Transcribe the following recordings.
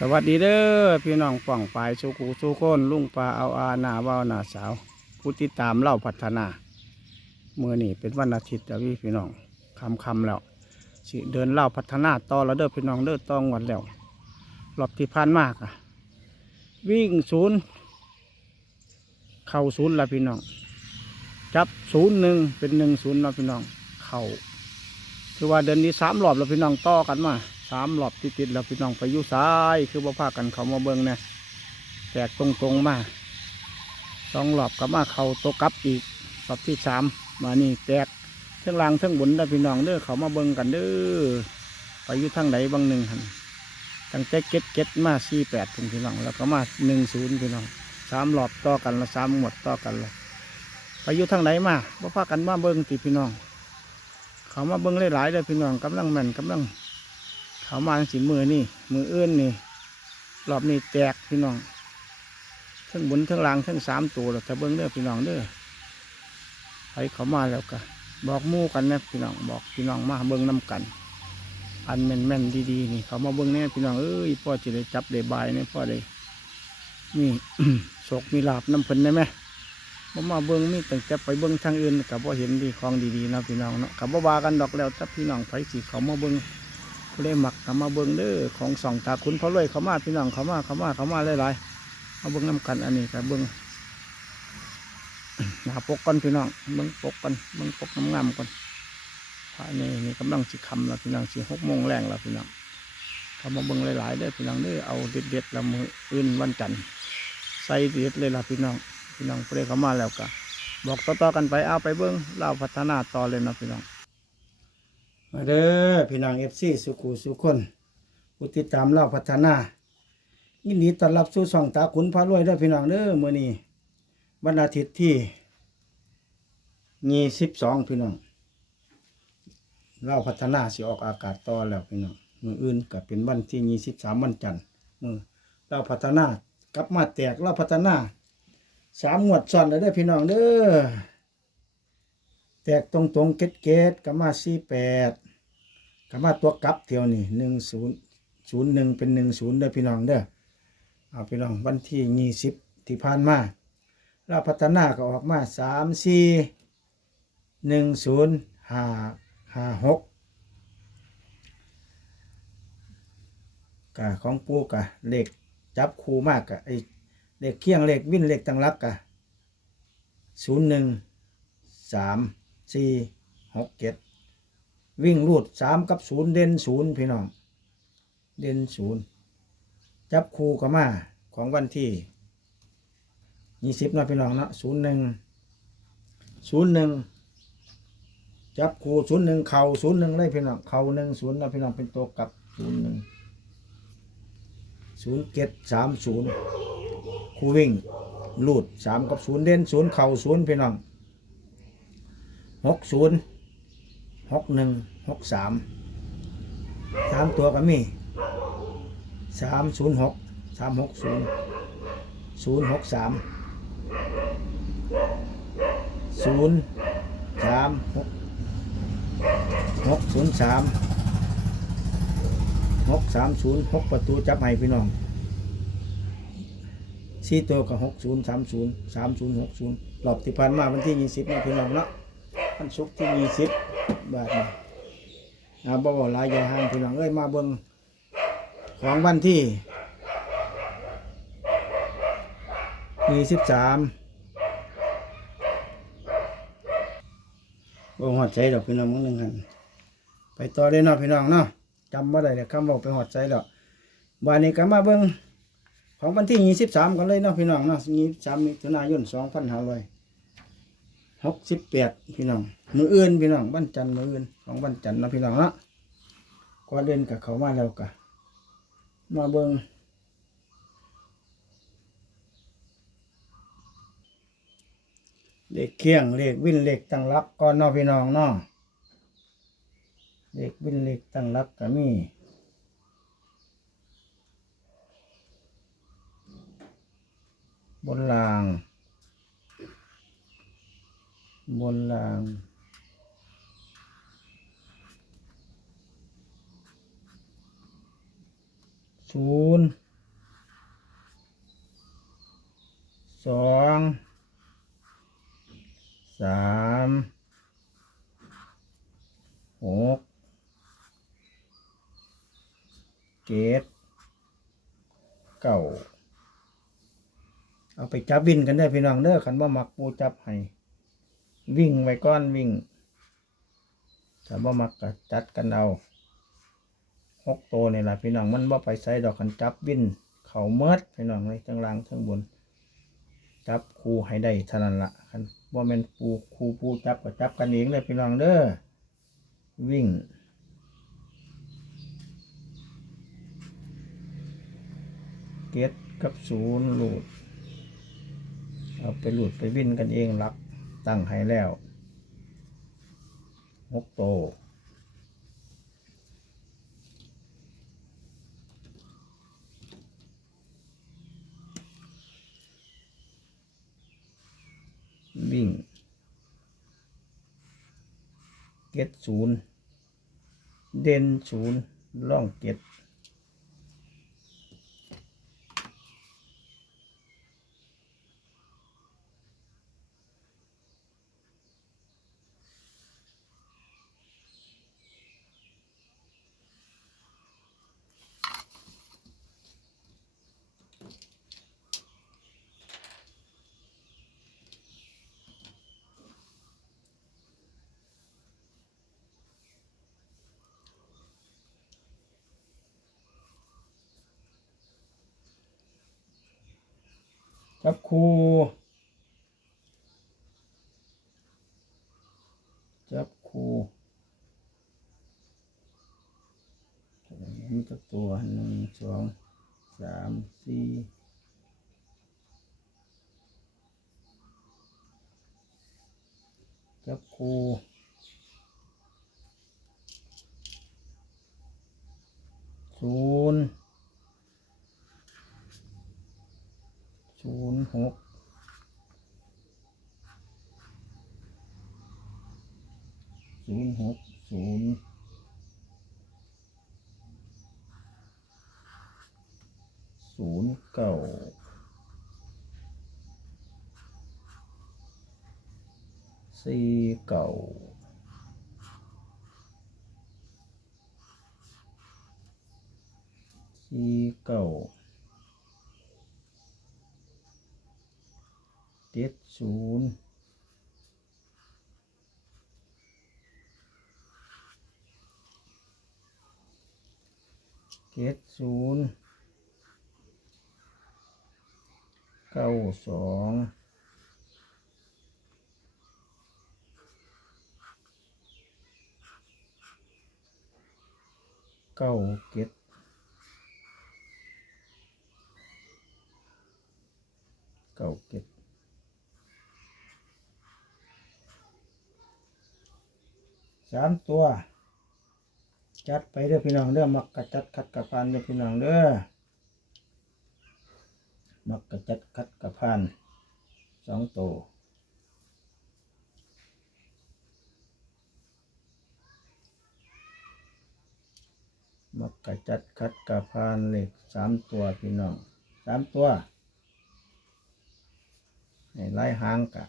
สวัสดีเด้อพี่น้องป่องปลายสุกูสุคนลุงปลาเอาอาหนาว้าหนาสาวผู้ติดตามเล่าพัฒนาเมื่อนี่เป็นวันอาทิตย์แล้วพี่พี่น้องคำคำแล้วสิเดินเล่าพัฒนาต่อแล้วเด้อพี่น้องเด้อต้องวันแล้วรอบที่ผ่านมากอะวิ่งศูนย์เข่าศูนย์ละพี่น้อง จับศูนย์หนึ่งเป็นหนึ่งศูนย์เนาะพี่น้อง เข่าคือว่าเดินนี้สามรอบแล้วพี่น้องต่อกันมา สามรอบติดติดๆแล้วพี่น้องไปยู่ซ้ายคือบ่พากันเขามาเบิ่งเนี่ยแตกตรงตรงๆมาสองรอบก็มาเข่าโตกลับอีกรอบที่สามมานี่แตกเทั้งลางเทั้งบนได้พี่น้องเด้อเขามาเบิ่งกันเด้อไปยู่ทางไหนบางหนึ่งหันตั้งแต่เก็ตเก็ตมาสี่แปดพี่น้องแล้วก็มาหนึ่งศูนย์พี่น้องสามรอบต่อกันละสามหมดต่อกันละไปอยู่ทางไหนมาบ่พากันมาเบิ่งติพี่น้องเขามาเบิ่งหลายๆเลยพี่น้องกำลังแม่นกำลัง เขามาสิมือนี่มืออื่นนี่รอบนี้แตกพี่น้องทั้งบนทั้งล่างทั้งสามตัวแต่เบิ่งเด้อพี่น้องเด้อไปเขามาแล้วก็บอกมู่กันนะพี่น้องบอกพี่น้องมาเบิ่งน้กัน อันแม่นแม่นดีๆนี่ เขามาเบิ่งเนี่พี่น้องเอ้ยพ่อจะได้จับได้บายเนี่ยพ่อได้นี่โศกมีลาบน้ำพิ่นได้ไหมบ่มาเบิ้งมีตั้งแต่ไปเบิ้งทางอื่นกับบ่เห็นดีของดีๆนะพี่น้องเนาะกับบ่ว่ากันดอกแล้วถ้าพี่น้องไผสิเขามาเบิ้ง ผู้ใดมักเขามาเบิ้งเด้อของสองตาคุณพ่อรวยเขามาพี่น้องเขามาเขามาเขามาหลายๆมาเบิ้งน้กันอันนี้กับเบิ้งหนาปกก่อนพี่น้องเบิ้งปกก่อนเบิ้งปกน้ำงามก่อนพระนี่นี่กำลังสิคำแล้วพี่น้องสิหกโมงแรงแล้วพี่น้องเขามาเบิ้งหลายๆเด้อพี่น้องเด้อเอาเด็ดๆล้วมืออื่นวันจันทร์ใส่เด็ดเลยล่ะพี่น้องพี่น้องเปรเขามาแล้วก็บอกต่อๆกันไปเอาไปเบิ้งเราพัฒนาต่อเลยนะพี่น้อง มาเด้อพี่น้องเอฟซีสุขุสุคนผู้ติดตามเราพัฒนา ยินดีต้อนรับสู่ช่องตาขุนพารวยเด้อพี่น้องเด้อมื้อนี้วันอาทิตย์ที่ยี่สิบสองพี่น้องเราพัฒนาสิออกอากาศต่อแล้วพี่น้องมืออื่นก็เป็นวันที่ยี่สิบสามวันจันทร์มือเราพัฒนากลับมาแตกเราพัฒนาสามหมวดซ้อนแล้วเด้อพี่น้องเด้อแตกตรงตรงๆเกตเกตกับมาสี่แปด กับมาตัวกลับเที่ยวนี่หนึ่งศูนย์ศูนย์หนึ่งเป็นหนึ่งศูนย์เด้อพี่น้องเด้อเอาพี่น้องวันที่ยี่สิบที่ผ่านมาเราพัฒนาก็ออกมาสามสี่หนึ่งศูนย์ห้าห้าหกกะของปูกะเลขจับคูมากกะไอเลขเคียงเลขวิ่นเลขตังรักกะศูนย์หนึ่งสามสี่หกเจ็ด วิ่งรูดสามกับศูนย์เด่นศูนย์พี่น้อง เด่นศูนย์จับคู่กับมาของวันที่ยี่สิบนาะพี่น้องนะศูนย์หนึ่งศูนย์หนึ่งจับคู่ศูนย์หนึ่งเข่าศูนย์หนึ่งเลยพี่น้องเข่าหนึ่งศูนย์นะพี่น้องเป็นตัวกลับศูนย์หนึ่งศูนย์เจ็ดสามศูนย์คู่วิ่งลูดสามกับศูนย์เด่นศูนย์เข่าศูนย์พี่น้องหกศูนย์ หกหนึ่งหกสามสามตัวก็มีสามศูนย์หกสามหกศูนย์ศูนย์หกสามศูนย์สามหกหกศูนย์สามหกสามศูนย์หกประตูจับให้พี่น้องสี่ตัวกับหกศูนย์สามศูนย์สามศูนย์หกศูนย์รอบที่ผ่านมาวันที่ยี่สิบนี่พี่น้องเนาะวันศุกร์ที่ยี่สิบ บาทนี่อาบ่บ่หลายอยาห่างพี่น้องเอ้ยมาเบิ่งของวันที่ยี่สิบสามบ่หอดใจดอกพี่น้องมึงหนึ่งหันไปต่อได้เนาะพี่น้องเนาะจำว่าได้แต่คำบอกไปหอดใจแล้วบานนี้ก็มาเบิ่งของวันที่ยี่สิบสามกันเลยเนาะพี่น้องเนาะยี่สามมิถุนายนสองพันห้าร้อย หกสิบแปดพี่น้อง มืออื่นพี่น้องวันจันทร์มืออื่นของวันจันทร์เนะพี่น้องเนาะก็เล่นกับเขามาแล้วกะมาเบิงเลขเคียงเลขวินเลขตั้งรักก่อนนาะพี่น้องนาะเลขวินเลขตั้งรักก็มีบนราง บนล่าง ศูนย์สองสามหกเจ็ดเก้าเอาไปจับวินกันได้พี่น้องเด้อขันว่ามักปูจับให้ วิ่งไว้ก้อนวิ่งถ้าบ่มักก็จัดกันเอาหกตัวนี่แหละพี่น้องมันบ่ไปใส่ดอกขันจับวิ่นเขาเมิดพี่น้องเลยทั้งล่างทั้งบน จับคูให้ได้เท่านั้นละคันว่แม่นปูคูปูจับก็จับกันเองเลยพี่น้องเด้อวิ่งเกตกับศูนย์หลุดเอาไปหลุดไปวิ่นกันเองรัก ตั้งให้แล้วหกโตวิ่งเกตศูนย์เด่นศูนย์ล่องเกต จับครูจับครูมีจักตัวหนึ่งสองสามสี่จับครูศูนย์ ศูนย์หกศูนย์หกศูนย์ศูนย์เก้าสี่เก้าสี่เก้า เจ็ดศูนย์เจ็ดศูนย์เก้าสองเก้าเจ็ดเก้าเจ็ด สามตัว จัดไปเด้อพี่น้องเด้อมักกะจัดคัดกะพานเด้อพี่น้องเด้อมักกะจัดคัดกะพานสองตัวมักกะจัดคัดกะพานเลขสามตัวพี่น้องสามตัวในไล่หางกะ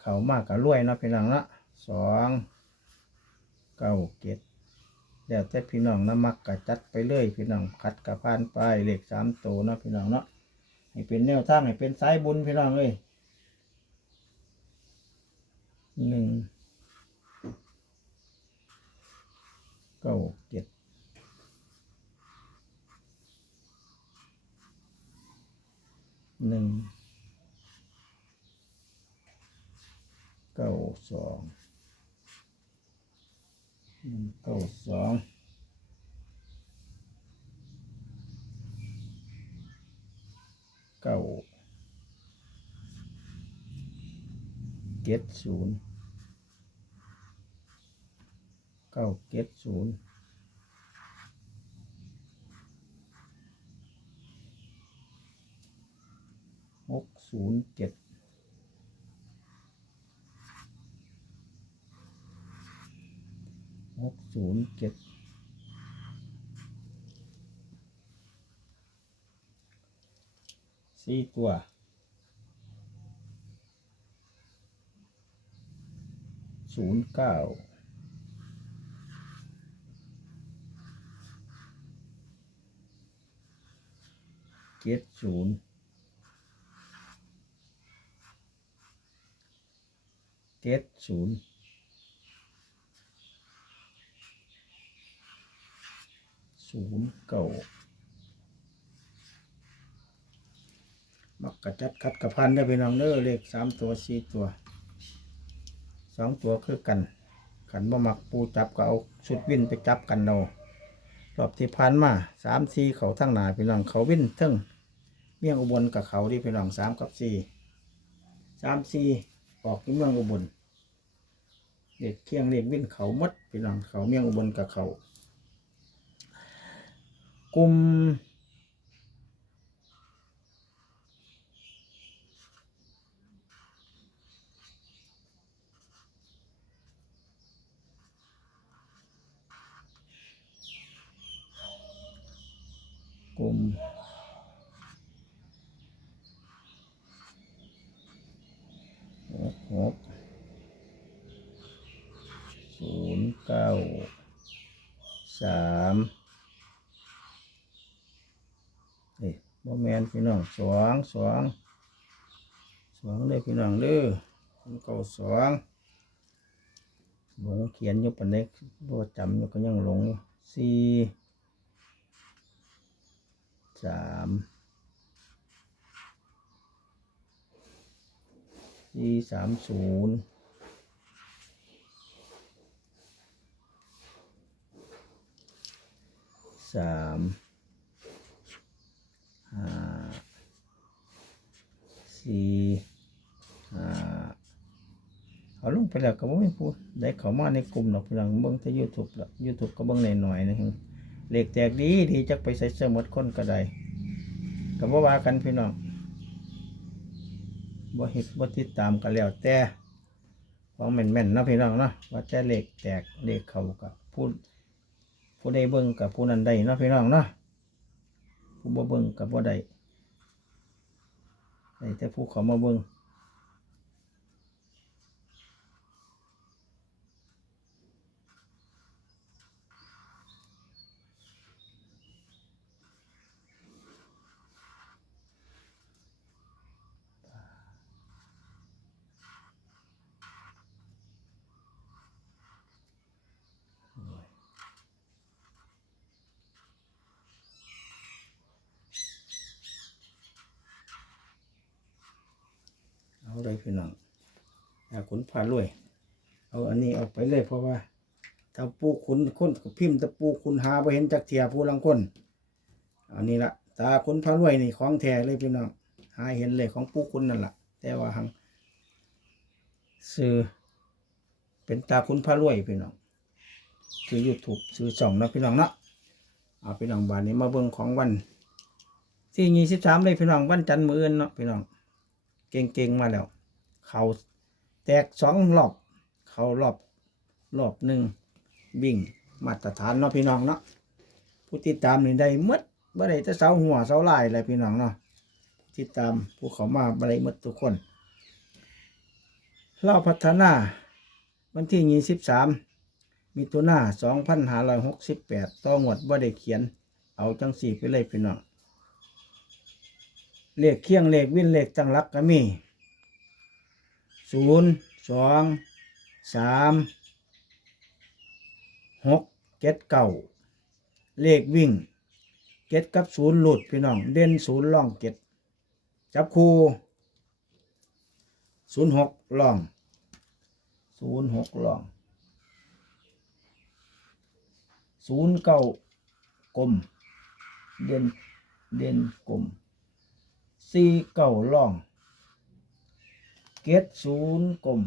เขามากกะรวยเนาะพี่น้องเนาะสอง เก้าเจ็ดแล้วแต่พี่น้องนะมักกะจัดไปเลยพี่น้องคัดกะพานไปเลขสามตัวเนาะพี่น้องเนาะให้เป็นแนวทางให้เป็นสายบุญพี่น้องเลยหนึ่งเก้าเจ็ดหนึ่งเก้าสอง เก้าสองเก้าเจ็ดศูนย์เก้าเจ็ดศูนย์หกศูนย์เจ็ด หกศูนย์เจ็ดสี่ตัวศูนย์เก้าเจ็ดศูนย์เจ็ดศูนย์ ศูนย์เก้ามักกระจัดคัดกระพันได้อพี่น้องเด้อเลขสามตัวสี่ตัวสองตัวคือกัน ขันบ่มักปูจับก็เอาชุดวินไปจับกันเอารอบที่ผ่านมาสามสี่เขาทั้งหนาพี่น้องเขาวินทั้งเมี่ยงอุบลกับเขาที่พี่น้องสามกับสี่สามสี่ออกที่เมืองอุบลเด็กเคียงเด็กวินเขาหมดพี่น้องเขาเมี่ยงอุบลกับเขา กลุ่ม กลุ่มหกหกศูนย์เก้าสาม เอ้ยบ่แมนพี่น้องสองสองสองเลยพี่น้องเด้อศูนเก้าสองหลงเขียนอยู่ปันเล็กบ่จำอยู่ก็ยังหลงสี่สามสี่สามศูนย์สามห้า สี่ห้าเอาลงไปแล้วก็บ่ไม่พูดได้เข้ามาในกลุ่มหรอกเพียงเบิ่งแต่ยูทูบละยูทูบก็เบิ่งหน่อยๆนะครับเลขแตกดีดีจักไปใส่เสื้อหมดคนก็ได้ก็บ่ว่ากันพี่น้องบ่เฮ็ดบ่ติดตามก็แล้วแต่ของแม่นๆเนาะพี่น้องเนาะว่าแต่เลขแตกเลขเข้ากับผู้ผู้ใดเบิ่งกับผู้นั้นได้เนาะพี่น้องเนาะผู้บ่เบิ่งกับบ่ได้ได้ แต่ผู้เขามาเบิ่ง เอาเลยพี่น้องอยาขุนพารวย เอาอันนี้ออกไปเลยเพราะว่าถ้าปูขุนคนพิมพ์ตะปูขุนหาไปเห็นจักเทียผู้ลังคนอันนี้ละตาขุนพารวยนี่ของแท้เลยพี่น้องหาเห็นเลยของปูขุนนั่นแหละแต่ว่าหังซื้อเป็นตาขุนพารวยพี่น้องซื้อยูทูบซื้อช่องนะพี่น้องเนาะเอาพี่น้องบานนี้มาเบิ่งของวันที่ยี่สิบสามเลยพี่น้องวันจันทร์มื้ออื่นเนาะพี่น้อง เก่งๆมาแล้ว เขาแตกสองรอบ เขารอบรอบหนึ่งวิ่งมาตรฐานเนาะพี่น้องเนาะผู้ติดตามนี่ได้มดบ่ได้แต่เสาหัวเสาลายเลยพี่น้องเนาะผู้ติดตามผู้เขามาบ่ได้มดทุกคนเราพัฒนา วันที่ยี่สิบสามมิถุนาสองพันห้าร้อยหกสิบแปดต่องวดบ่ได้เขียน เอาจังสี่ไปเลยพี่น้อง เลขเคียงเลขวินเลขจังหลักก็มีศูนย์สองสามหกเจ็ดเก้าเลขวิ่งเจ็ดกับศูนย์หลุดพี่น้องเด่นศูนย์ล่องเจ็ดจับคู่ศูนย์หกล่องศูนย์หกล่องศูนย์เก้ากลมเด่นเด่นกลม สี่เก้าล่องเกตศูนย์กลม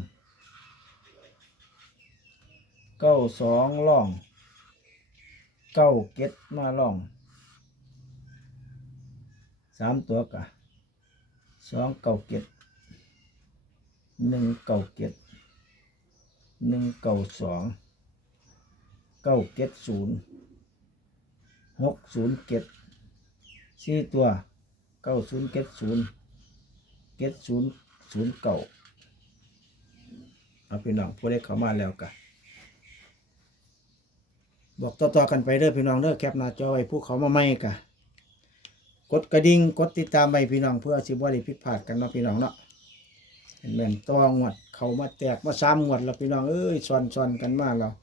เก้าสองล่องเก้าเกตมาล่องสามตัวกะสองเก้าเกตหนึ่งเก้าเกตหนึ่งเก้าสองเก้าเกตศูนย์หกศูนย์เกตสี่ตัว เก้าศูนย์เจ็ดศูนย์เจ็ดศูนย์ศูนย์เก้าเอาพี่น้องผู้ใดเข้ามาแล้วก็บอกต่อๆกันไปเด้อพี่น้องเด้อแคปหน้าจอไว้ผู้เขามาใหม่กะกดกระดิ่งกดติดตามไว้พี่น้องเพื่อสิบ่ได้ผิดพลาดกันเนาะพี่น้องเนาะเห็นแม่นตองวดเขามาแตกมาซ้ำงวดแล้วพี่น้องเอ้ยซ้อนๆกันมาแล้ว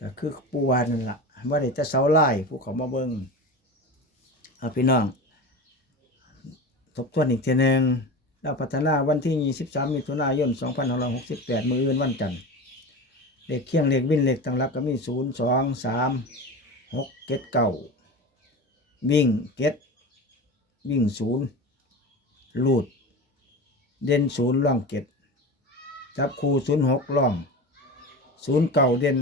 ก็คือปูวานั่นล่ะว่าได้แต่เสาไล่ผู้เขามาเบิ่งเอาพี่น้อง ทบทวนอีกทีหนึ่งเราพัฒนาวันที่ 23 มิถุนายน 2568 มืออื่นวันจันทร์เลขเคียงเลขวินเลขตั้งหลักก็มี 0 2 3 6 7 9 วิ่งเก็ดวิ่ง 0 ลูด เด่น 0 ล่องเก็ดจับคู่0 6 ล่อง 0 เก่าเด่น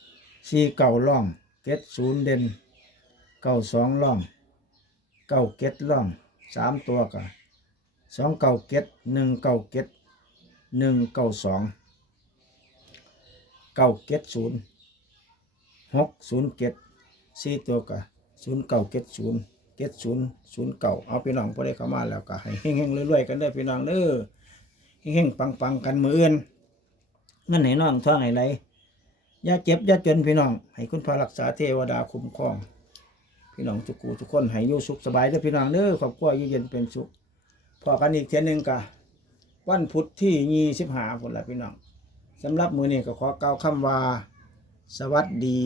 4เก่าล่อง เก็ด0 เด่น เก้าสองล่อง เก้าเก็ดล่อง สามตัวกะสองเก้าเก็ดหนึ่งเก้าเก็ดหนึ่งเก้าสองเก้าเก็ดศูนย์หกศูนย์เก็ดสี่ตัวกะศูนย์เก้าเก็ดศูนย์เก็ดศูนย์ศูนย์เก้าเอาพี่น้องพอได้เข้ามาแล้วก็ให้เฮงๆรวยๆกันเด้พี่น้องเด้อเฮงๆปังๆกันมืออื่นเงินให้น้องท่องให้ไหลอย่าเจ็บอย่าจนพี่น้อง ให้คุณพระรักษาเทวดาคุ้มครอง พี่น้องทุกกูทุกคนให้อยู่สุขสบายเด้อพี่น้องเด้อครอบครัวอยู่เย็นเป็นสุขพอกันอีกเทียนหนึ่งกะวันพุธที่ยี่สิบห้าผลละพี่น้องสำหรับมือนี้ก็ขอกล่าวคำว่า สวัสดี